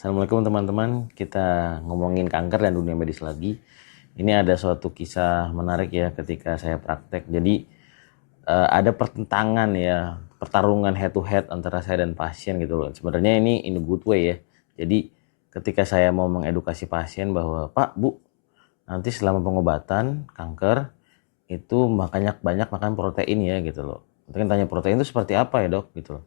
Assalamualaikum teman-teman, kita ngomongin kanker dan dunia medis lagi. Ini ada suatu kisah menarik ya ketika saya praktek. Jadi ada pertentangan ya, pertarungan head to head antara saya dan pasien gitu loh. Sebenarnya ini in a good way ya. Jadi ketika saya mau mengedukasi pasien bahwa Pak, Bu, nanti selama pengobatan kanker itu makanya banyak makan protein ya gitu loh. Mungkin tanya protein itu seperti apa ya dok gitu loh.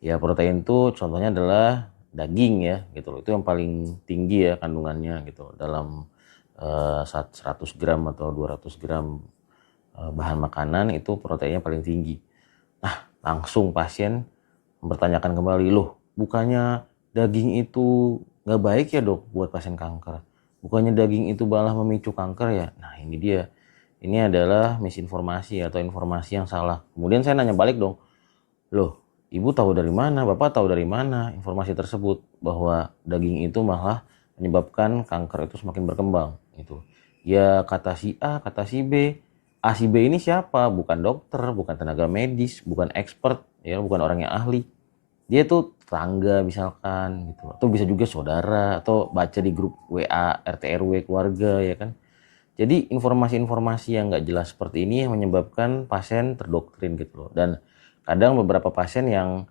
Ya protein itu contohnya adalah daging ya gitu loh. Itu yang paling tinggi ya kandungannya gitu dalam 100 gram atau 200 gram bahan makanan itu proteinnya paling tinggi. Nah langsung pasien mempertanyakan kembali, loh bukannya daging itu nggak baik ya dok buat pasien kanker? Bukannya daging itu malah memicu kanker ya? Nah ini dia. Ini adalah misinformasi atau informasi yang salah. Kemudian saya nanya balik dong, loh, ibu tahu dari mana? Bapak tahu dari mana informasi tersebut bahwa daging itu malah menyebabkan kanker itu semakin berkembang gitu. Ya kata si A, kata si B. A si B ini siapa? Bukan dokter, bukan tenaga medis, bukan expert, ya, bukan orang yang ahli. Dia tuh tetangga misalkan gitu. Atau bisa juga saudara atau baca di grup WA RT RW keluarga ya kan. Jadi informasi-informasi yang nggak jelas seperti ini yang menyebabkan pasien terdoktrin gitu loh. Dan kadang beberapa pasien yang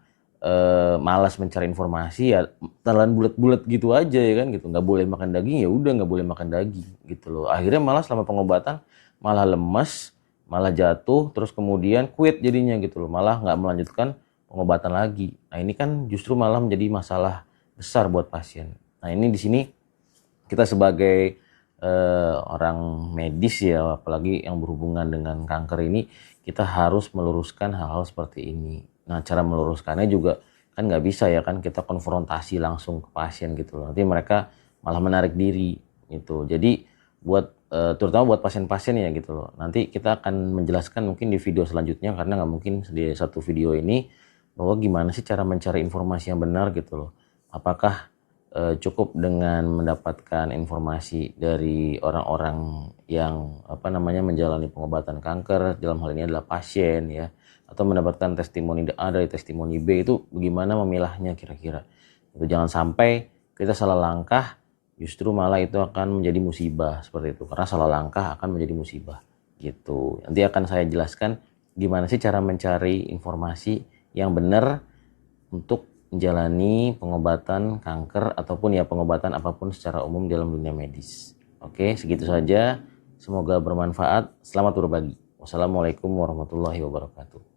malas mencari informasi ya telan bulat-bulat gitu aja ya kan gitu. Nggak boleh makan daging ya udah nggak boleh makan daging gitu loh. Akhirnya malah selama pengobatan malah lemes, malah jatuh, terus kemudian quit jadinya gitu loh. Malah nggak melanjutkan pengobatan lagi. Nah ini kan justru malah menjadi masalah besar buat pasien. Nah ini di sini kita sebagai orang medis ya, apalagi yang berhubungan dengan kanker ini, kita harus meluruskan hal-hal seperti ini. Nah cara meluruskannya juga kan nggak bisa ya kan kita konfrontasi langsung ke pasien gitu loh. Nanti mereka malah menarik diri gitu. Jadi buat terutama buat pasien-pasien ya gitu loh. Nanti kita akan menjelaskan mungkin di video selanjutnya karena nggak mungkin di satu video ini bahwa gimana sih cara mencari informasi yang benar gitu loh. Apakah cukup dengan mendapatkan informasi dari orang-orang yang menjalani pengobatan kanker, dalam hal ini adalah pasien ya, atau mendapatkan testimoni A dari testimoni B, itu bagaimana memilahnya kira-kira. Itu jangan sampai kita salah langkah justru malah itu akan menjadi musibah seperti itu, karena salah langkah akan menjadi musibah gitu. Nanti akan saya jelaskan gimana sih cara mencari informasi yang benar untuk menjalani pengobatan kanker ataupun ya pengobatan apapun secara umum dalam dunia medis. Oke, segitu saja. Semoga bermanfaat. Selamat berbagi. Wassalamualaikum warahmatullahi wabarakatuh.